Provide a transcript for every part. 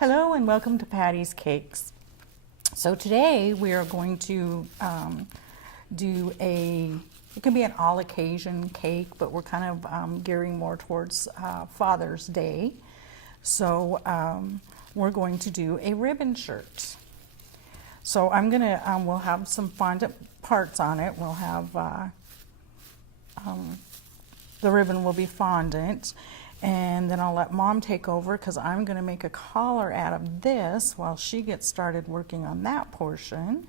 Hello and welcome to Patty's Cakes. So today we are going to do it can be an all occasion cake, but we're kind of gearing more towards Father's Day. So we're going to do a ribbon shirt. So I'm gonna, we'll have some fondant parts on it. We'll have, the ribbon will be fondant. And then I'll let Mom take over because I'm going to make a collar out of this while she gets started working on that portion.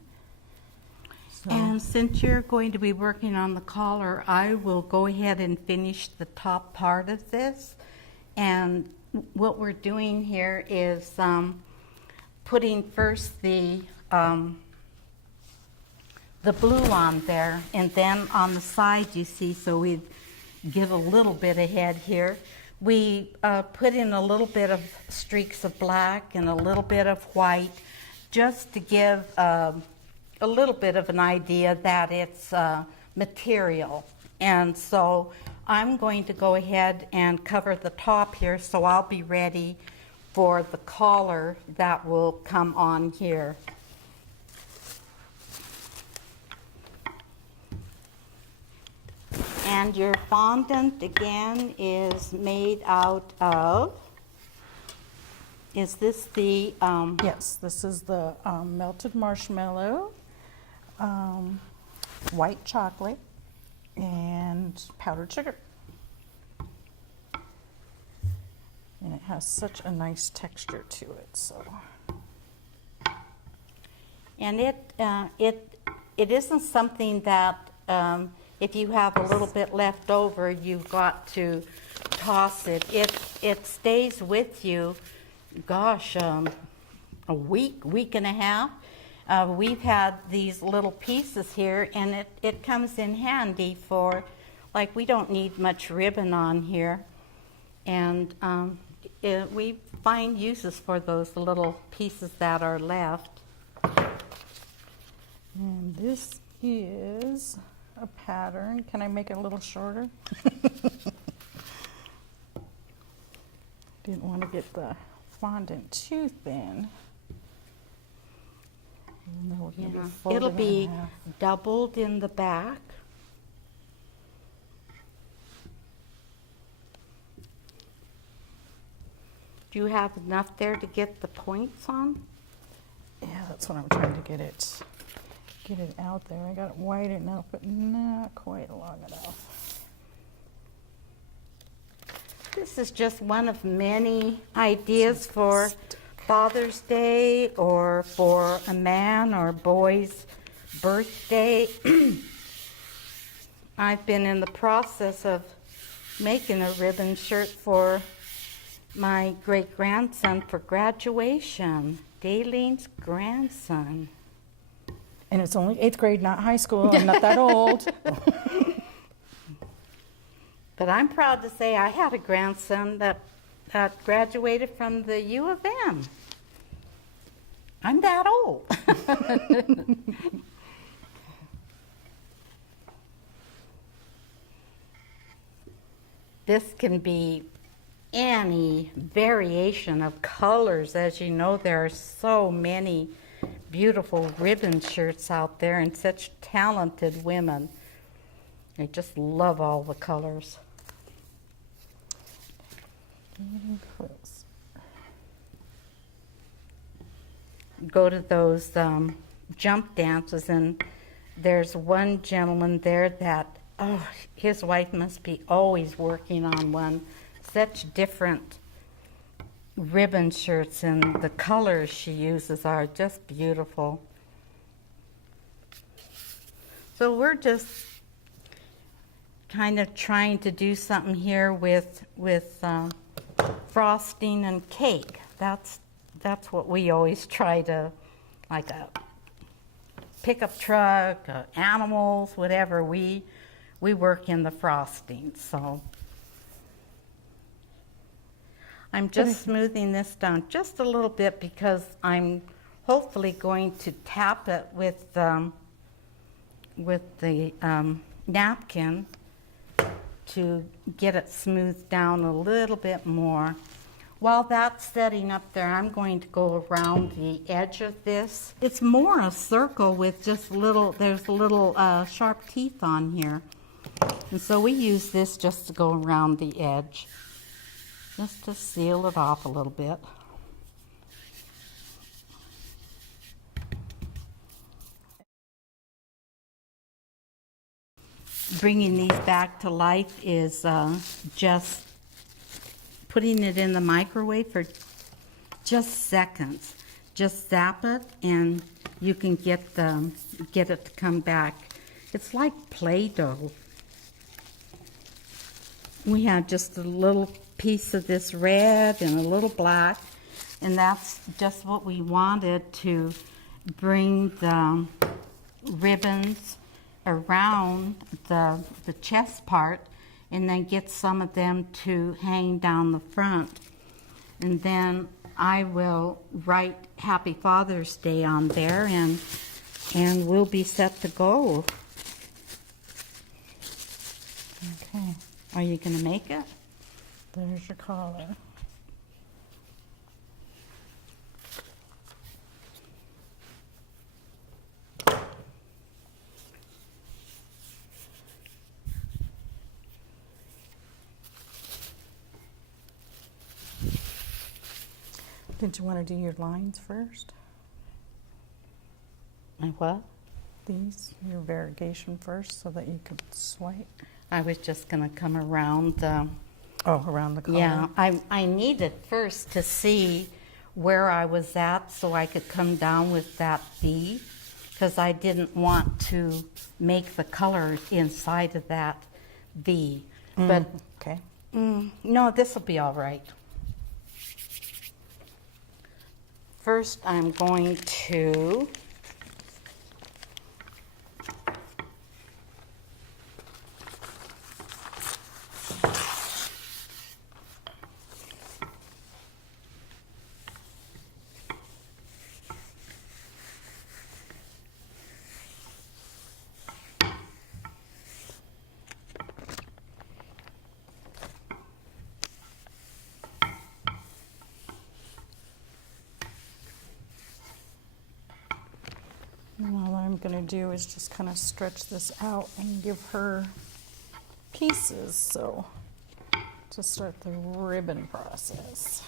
So. And since you're going to be working on the collar, I will go ahead and finish the top part of this. And what we're doing here is putting first the blue on there, and then on the side you see, so we give a little bit ahead here. We put in a little bit of streaks of black and a little bit of white just to give a little bit of an idea that it's material. And so I'm going to go ahead and cover the top here, so I'll be ready for the collar that will come on here. And your fondant, again, is made out of, is this the... Yes, this is the melted marshmallow, white chocolate, and powdered sugar. And it has such a nice texture to it, so. And it isn't something that... if you have a little bit left over, you've got to toss it. It stays with you, gosh, a week and a half. We've had these little pieces here, and it comes in handy for, like, we don't need much ribbon on here. And we find uses for those little pieces that are left. And this is a pattern. Can I make it a little shorter? Didn't want to get the fondant too thin. It'll be doubled in the back. Do you have enough there to get the points on? Yeah, that's what I'm trying to get it out there. I got it wide enough, but not quite long enough. This is just one of many ideas for Father's Day or for a man or boy's birthday. I've been in the process of making a ribbon shirt for my great-grandson for graduation, Dalene's grandson. And it's only 8th grade, not high school. I'm not that old. But I'm proud to say I had a grandson that graduated from the U of M. I'm that old. This can be any variation of colors. As you know, there are so many beautiful ribbon shirts out there and such talented women. I just love all the colors. Go to those jump dances, and there's one gentleman there that, oh, his wife must be always working on one. Such different ribbon shirts, and the colors she uses are just beautiful. So we're just kind of trying to do something here with frosting and cake. That's what we always try to, like a pickup truck, animals, whatever. We work in the frosting. So I'm just smoothing this down just a little bit because I'm hopefully going to tap it with the napkin to get it smoothed down a little bit more. While that's setting up there, I'm going to go around the edge of this. It's more a circle with just there's little sharp teeth on here. And so we use this just to go around the edge, just to seal it off a little bit. Bringing these back to life is just putting it in the microwave for just seconds. Just zap it and you can get it to come back. It's like Play-Doh. We have just a little piece of this red and a little black, and that's just what we wanted to bring the ribbons around the chest part, and then get some of them to hang down the front. And then I will write Happy Father's Day on there, and we'll be set to go. Okay, Are you going to make it? there's your collar. Did you want to do your lines first? My what? These, your variegation first, so that you could swipe? I was just going to come around the... Oh, around the collar? Yeah, I needed first to see where I was at so I could come down with that V, because I didn't want to make the color inside of that V. But Okay. no, this will be all right. First, I'm going to And all I'm going to do is just kind of stretch this out and give her pieces, so to start the ribbon process.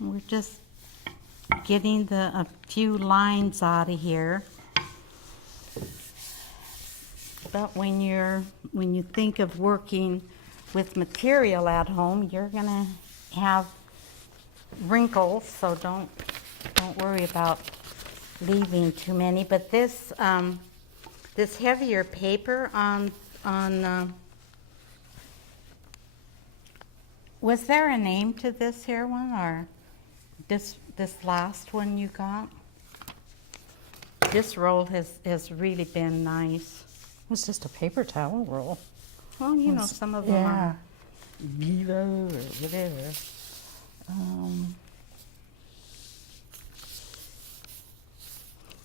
We're just getting a few lines out of here. But when you think of working with material at home, you're gonna have wrinkles, so don't worry about leaving too many. But this this heavier paper on was there a name to this here one, or this last one you got? This roll has really been nice. It was just a paper towel roll. Well, you know, some of them are Viva or whatever.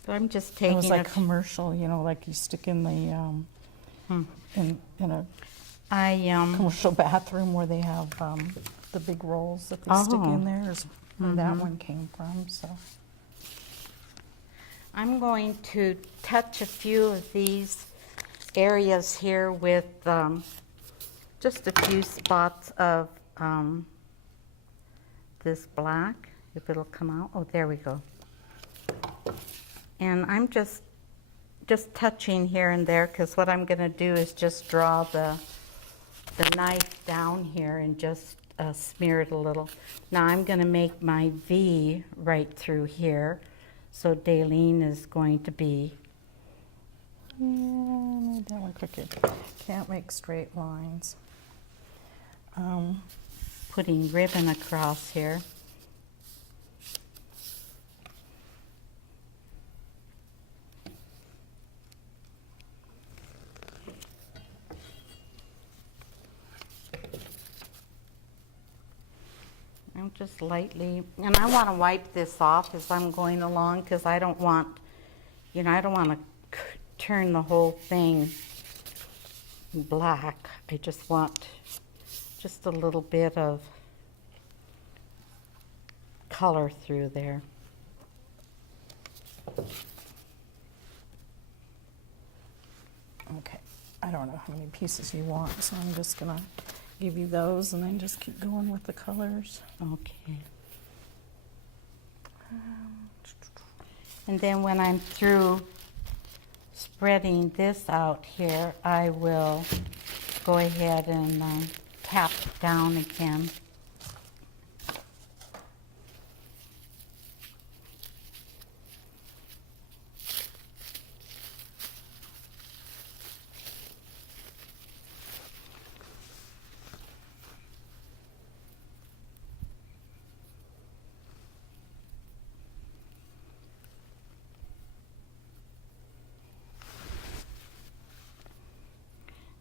So I'm just It taking was like commercial, you know, like you stick in the in a commercial bathroom where they have the big rolls that they stick in there. Is where that one came from. So I'm going to touch a few of these areas here with just a few spots of this black, if it'll come out. Oh, there we go. And I'm just touching here and there, because what I'm going to do is just draw the knife down here and just smear it a little. Now I'm going to make my V right through here, so Dalene is going to be... yeah, made that one crooked. Can't make straight lines. putting ribbon across here. I'm just lightly. And I want to wipe this off as I'm going along because I don't want, I don't want to turn the whole thing black. I just want just a little bit of color through there. Okay, I don't know how many pieces you want, so I'm just gonna give you those and then just keep going with the colors. Okay. And then when I'm through spreading this out here, I will go ahead and tap down again.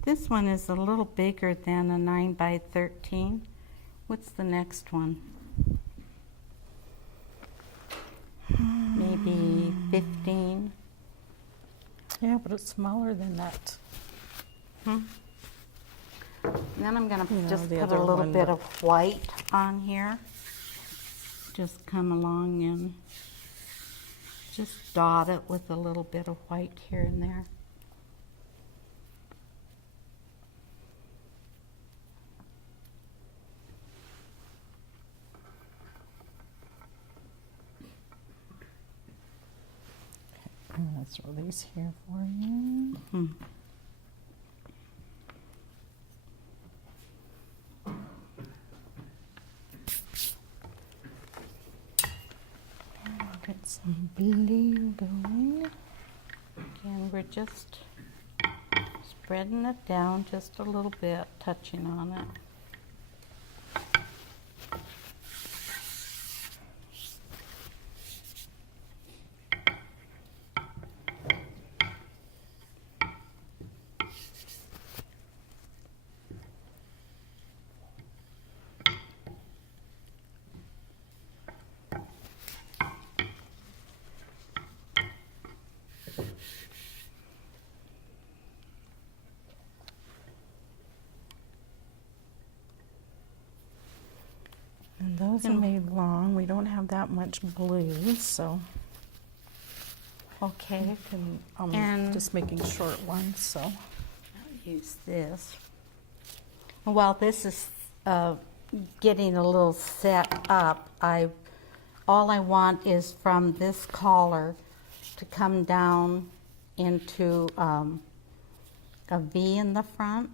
This one is a little bigger than a 9 by 13. What's the next one? Maybe 15. Yeah, but it's smaller than that. Then I'm going to No, just the put other a little one, bit but- of white on here. Just come along and just dot it with a little bit of white here and there. I'm gonna throw these here for you. I'll get some blue going. And we're just spreading it down just a little bit, touching on it. And those are made long. We don't have that much blue, so Okay. I'm And- just making short ones. So I'll use this. While this is getting a little set up, all I want is from this collar to come down into a V in the front.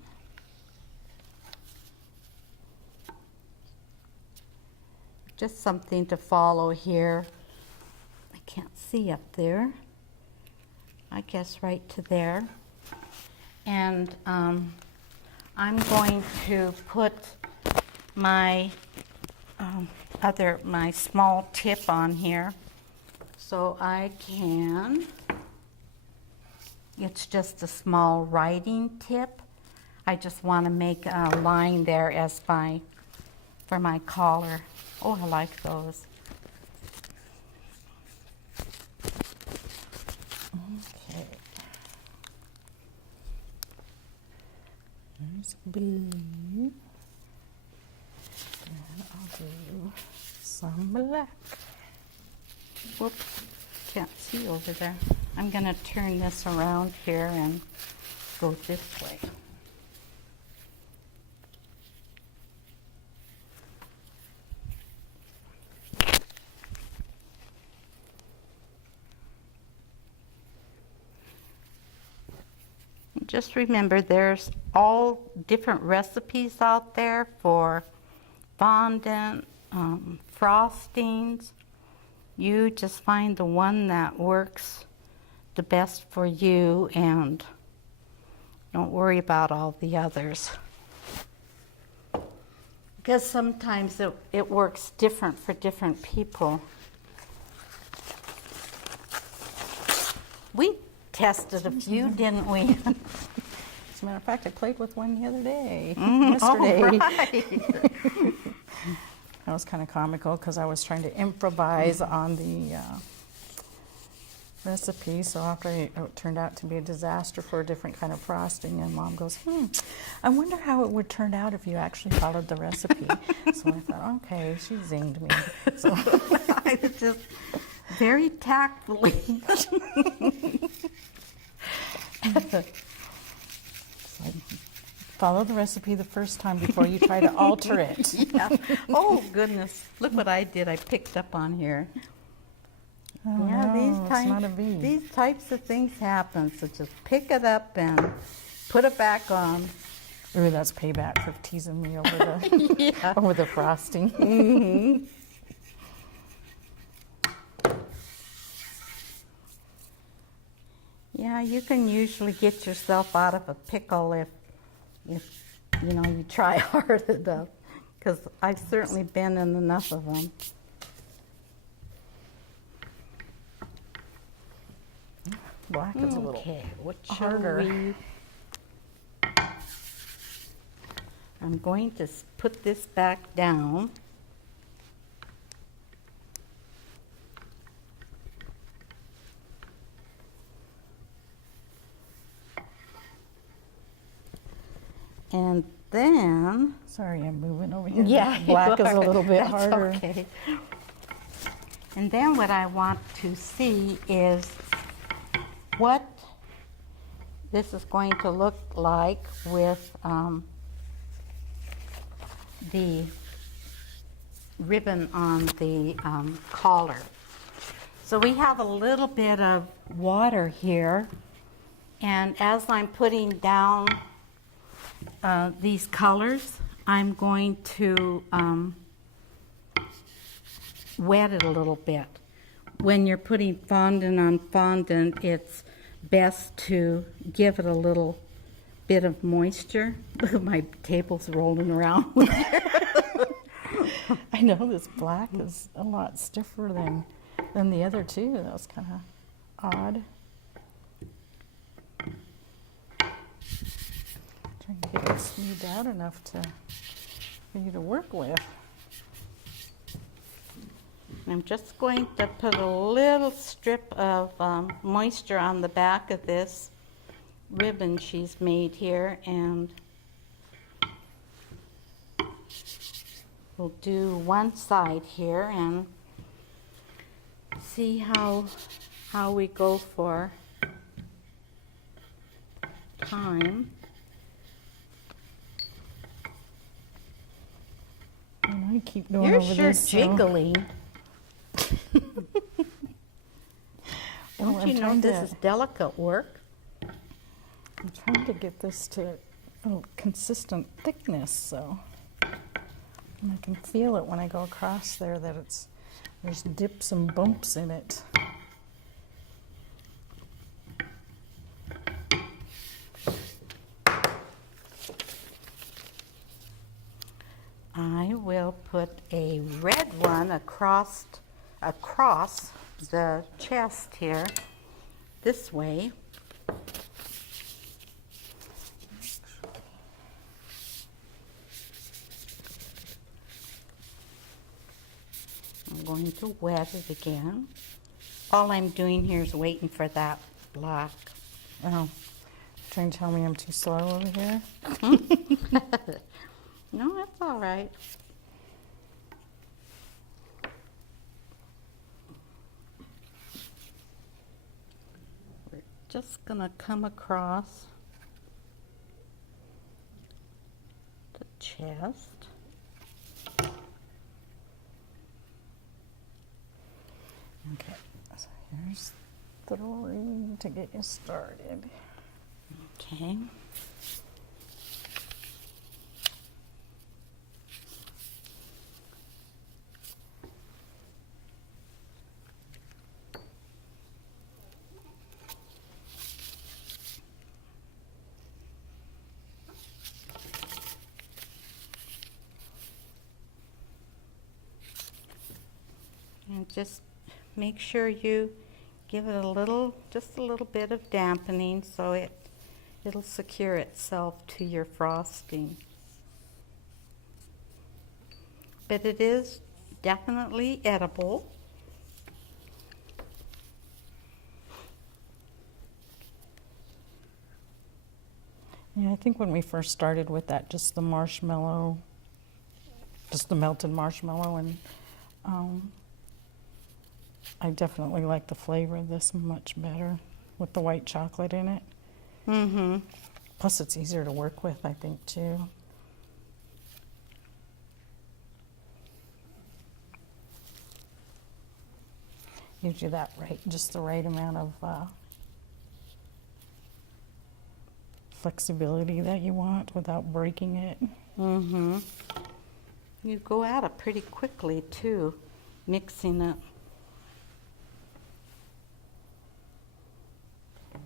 Just something to follow here. I can't see up there. I guess right to there. And I'm going to put my my small tip on here so I can, it's just a small writing tip. I just want to make a line there as for my collar. Oh, I like those. okay. There's blue. And I'll do some black. Whoops, can't see over there. I'm going to turn this around here and go this way. Just remember, there's all different recipes out there for fondant, frostings. You just find the one that works the best for you and don't worry about all the others. Because sometimes it works different for different people. We tested a few, didn't we? As a matter of fact, I played with one the other day, All yesterday. right. That was kind of comical because I was trying to improvise on the recipe. So after it turned out to be a disaster for a different kind of frosting, and Mom goes, I wonder how it would turn out if you actually followed the recipe. So I thought, okay, she zinged me. So I was just very tactfully. Follow the recipe the first time before you try to alter it. Yeah. Oh, goodness. Look what I did. I picked up on here. Oh, Yeah, no, it's not a V. these types of things happen. So just pick it up and put it back on. Ooh, that's payback for teasing me over the Yeah. over the frosting. Mm-hmm. Yeah, you can usually get yourself out of a pickle if you know you try hard enough. Because I've certainly been in enough of them. Black is a little Okay, what harder. shall we? I'm going to put this back down. And then, Sorry, I'm moving over here. yeah, Black you is a are. little bit That's harder. Okay. And then what I want to see is what this is going to look like with the ribbon on the collar. So we have a little bit of water here, and as I'm putting down these colors, I'm going to wet it a little bit. When you're putting fondant on fondant, it's best to give it a little bit of moisture. My table's rolling around. I know this black is a lot stiffer than the other two. That was kind of odd. Trying to get it smoothed out enough for you to work with. I'm just going to put a little strip of moisture on the back of this ribbon she's made here, and we'll do one side here and see how we go for time. And I keep going You're over sure this. jiggling. Well, Don't you know this is delicate work? I'm trying to get this to a consistent thickness, so and I can feel it when I go across there that there's dips and bumps in it. I will put a red one across the chest here, this way. I'm going to wet it again. All I'm doing here is waiting for that black. Oh, trying to tell me I'm too slow over here? No, that's all right. We're just gonna come across the chest. Okay, so here's 3 to get you started. Okay. And just make sure you give it just a little bit of dampening so it'll secure itself to your frosting. but it is definitely edible. Yeah, I think when we first started with that, just the marshmallow, just the melted marshmallow, and I definitely like the flavor of this much better with the white chocolate in it. Mm-hmm. Plus, it's easier to work with, I think, too. Gives you that right, just the right amount of flexibility that you want without breaking it. Mm-hmm. You go at it pretty quickly, too, mixing it.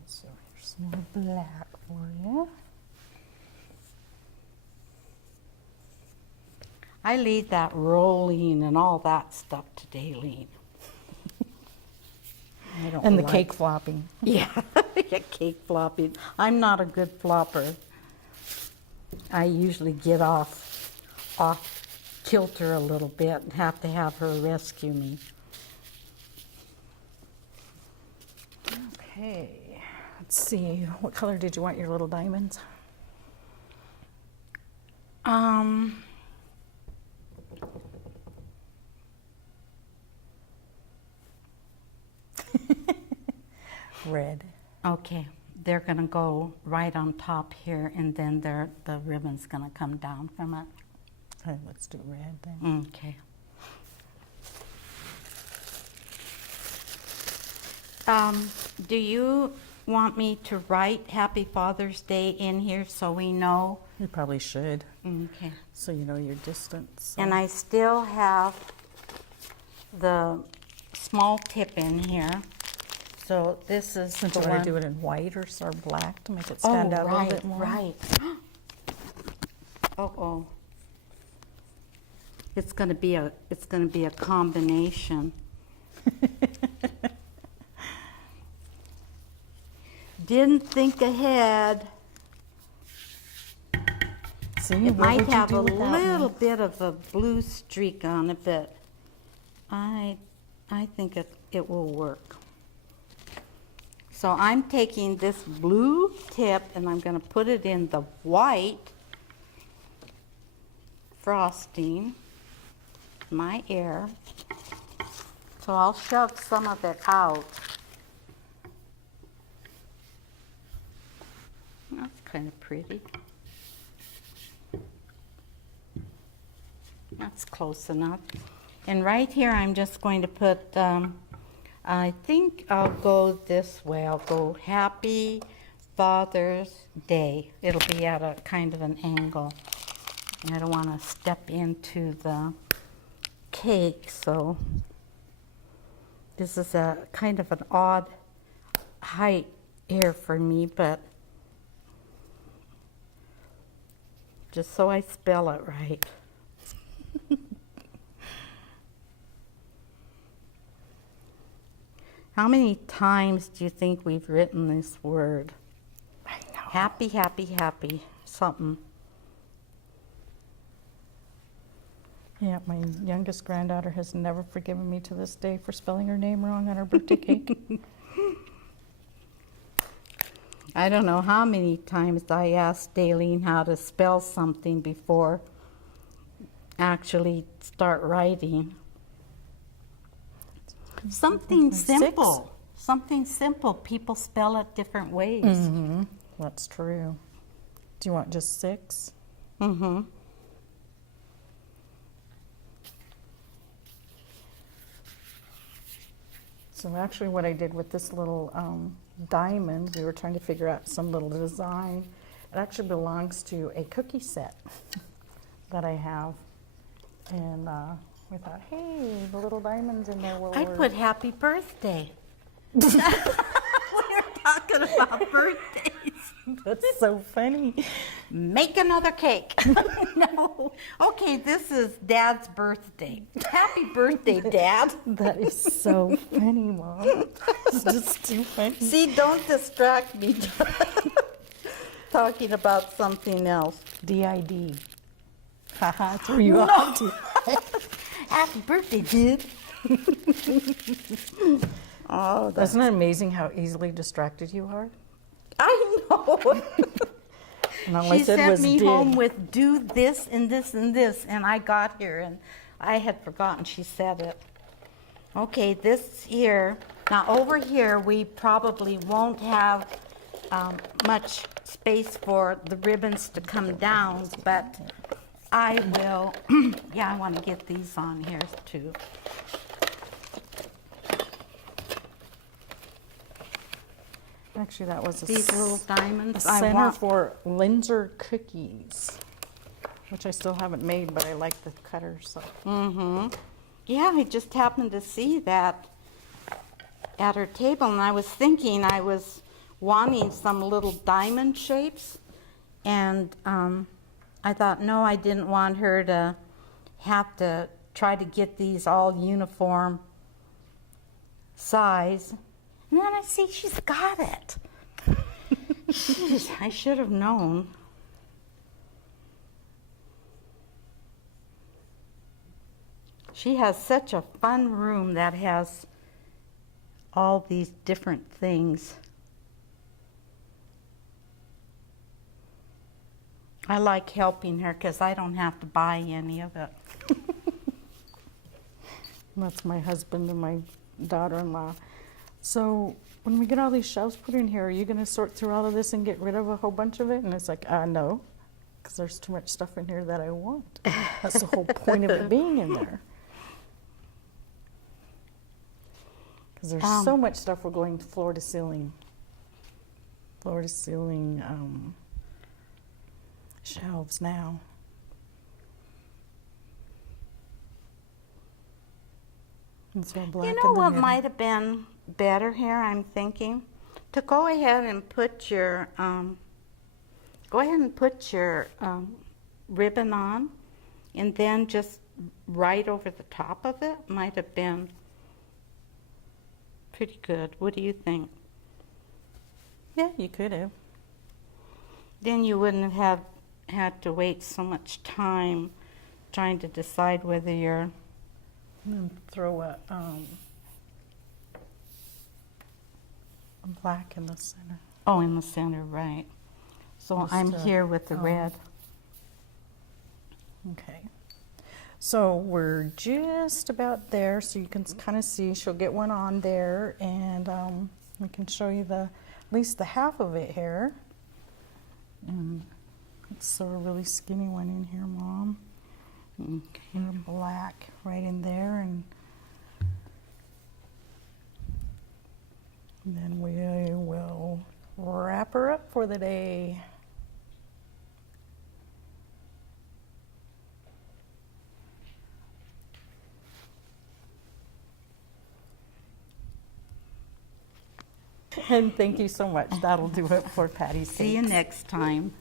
So here's more black for you. I leave that rolling and all that stuff to Dalene. I don't And the like- cake flopping. Yeah, yeah, cake flopping. I'm not a good flopper. I usually get off kilter a little bit and have to have her rescue me. Okay, let's see. What color did you want your little diamonds? Red. Okay, they're gonna go right on top here, and then the ribbon's gonna come down from it. Okay, let's do red then. Okay. Do you want me to write Happy Father's Day in here so we know? You probably should, Okay. so you know your distance. And I still have the small tip in here. So this is Since the you one. want to do it in white or black to make it stand out a little bit more. Right. Oh. It's gonna be a combination. Didn't think ahead. See, It what might would you have do a with that little one? bit of a blue streak on it, but I think it will work. So I'm taking this blue tip and I'm going to put it in the white frosting, my air. So I'll shove some of it out. That's kind of pretty. That's close enough. And right here, I'm just going to put, I think I'll go this way. I'll go Happy Father's Day. It'll be at a kind of an angle. And I don't want to step into the cake, so this is a kind of an odd height here for me, but just so I spell it right. How many times do you think we've written this word? I know. Happy, happy, happy, something. Yeah, my youngest granddaughter has never forgiven me to this day for spelling her name wrong on her birthday cake. I don't know how many times I asked Dalene how to spell something before actually start writing. Something simple. Something simple. People spell it different ways. Mm-hmm. That's true. Do you want just 6? Mm-hmm. So actually what I did with this little diamond, we were trying to figure out some little design. It actually belongs to a cookie set that I have. And we thought, hey, the little diamonds in there will I work. put happy birthday. We were talking about birthdays. That's so funny. Make another cake. No. Okay, this is Dad's birthday. Happy birthday, Dad. That is so funny, Mom. It's just too funny. See, don't distract me talking about something else. DID. Haha, threw you off. Happy birthday, dude. Oh, Isn't it amazing how easily distracted you are? I know. And all I She said sent was me did. home with do this and this and this, and I got here and I had forgotten she said it. Okay, this here, now over here we probably won't have much space for the ribbons to come down, but I will, yeah, I want to get these on here too. Actually, that was These little diamonds. a I center want for Linzer cookies, which I still haven't made, but I like the cutter. So Yeah, I just happened to see that at her table, and I was thinking I was wanting some little diamond shapes, and I thought, no, I didn't want her to have to try to get these all uniform size. And then I see she's got it. Jeez, I should have known. She has such a fun room that has all these different things. I like helping her because I don't have to buy any of it. that's my husband and my daughter-in-law. So when we get all these shelves put in here, are you going to sort through all of this and get rid of a whole bunch of it? And it's like, no, because there's too much stuff in here that I want. That's the whole point of it being in there. Because there's so much stuff we're going floor to ceiling shelves now. And so black You in know the what middle. might have been better here, I'm thinking? To go ahead and put your, ribbon on, and then just right over the top of it might have been pretty good. What do you think? Yeah, you could have. Then you wouldn't have had to wait so much time trying to decide whether you're... And then throw a black in the center. Oh, in the center, right. So Just, I'm here with the red. Okay. So we're just about there, so you can kind of see. She'll get one on there, and I can show you at least the half of it here. And let's sew a really skinny one in here, Mom. Okay. And black right in there, and then we will wrap her up for the day. And thank you so much. That'll do it for Patty's See you Cakes. next time.